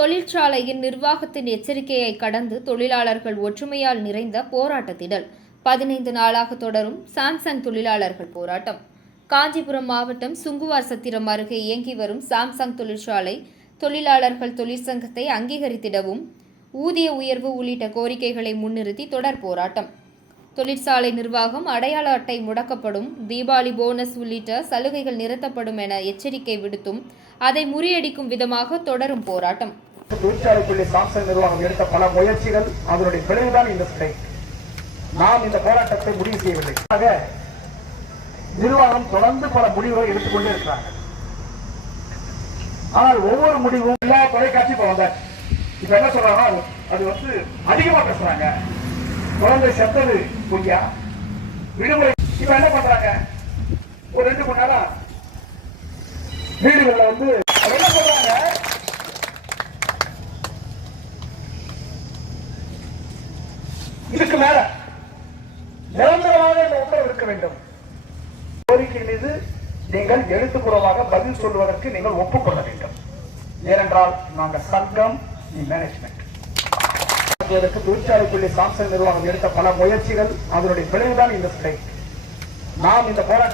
தொழிற்சாலையின் நிர்வாகத்தின் எச்சரிக்கையை கடந்து தொழிலாளர்கள் ஒற்றுமையால் நிறைந்த போராட்டத்திடல். பதினைந்து நாளாக தொடரும் சாம்சங் தொழிலாளர்கள் போராட்டம். காஞ்சிபுரம் மாவட்டம் சுங்குவார் சத்திரம் அருகே இயங்கி வரும் சாம்சங் தொழிற்சாலை தொழிலாளர்கள் தொழிற்சங்கத்தை அங்கீகரித்திடவும் ஊதிய உயர்வு உள்ளிட்ட கோரிக்கைகளை முன்னிறுத்தி தொடர் போராட்டம். தொழிற்சாலை நிர்வாகம் அடையாள அட்டை முடக்கப்படும் தீபாவளி போனஸ் உள்ளிட்ட சலுகைகள் நிறுத்தப்படும் என எச்சரிக்கை விடுத்தும் அதை முறியடிக்கும் விதமாக தொடரும் போராட்டம். தொழிற்சாலைக்குள்ளே சாம்சங் நிர்வாகம் எடுத்த பல முயற்சிகள் அதனுடைய விளைவுதான் இந்த ஸ்ட்ரைக் நாம் இந்த போராட்டத்தை முடிவு செய்யவில்லை. ஆக, நிர்வாகம் தொடர்ந்து பல முடிவுகளை எடுத்துக்கொண்டே இருக்கிறாங்க. ஆனால் ஒவ்வொரு முடிவும் எல்லா தொலைக்காட்சி இப்ப வந்தாச்சு. இப்ப என்ன சொல்றாங்க அது- வந்து அதிகமா பேசுறாங்க. குழந்தை செத்தது பொய்யா விடுமுறை இப்ப என்ன பண்றாங்க? ஒரு ரெண்டு மணி நேரம் வீடுகள்ல வந்து என்ன சொல்றாங்க? மேல. நிரந்தரமாக இந்த உத்தரவு இருக்க வேண்டும். கோரிக்கை மீது நீங்கள் எழுத்துப்பூர்வமாக பதில் சொல்வதற்கு நீங்கள் ஒப்புக்கொள்ள வேண்டும். ஏனென்றால் நாங்கள் சங்கம் மேனேஜ்மெண்ட் தொழிற்சாலைக்குள்ளே சாம்சங் நிறுவனம் எடுத்த பல முயற்சிகள் அதனுடைய விளைவுதான் இந்த ஸ்ட்ரைக் நாம் இந்த போராட்டம்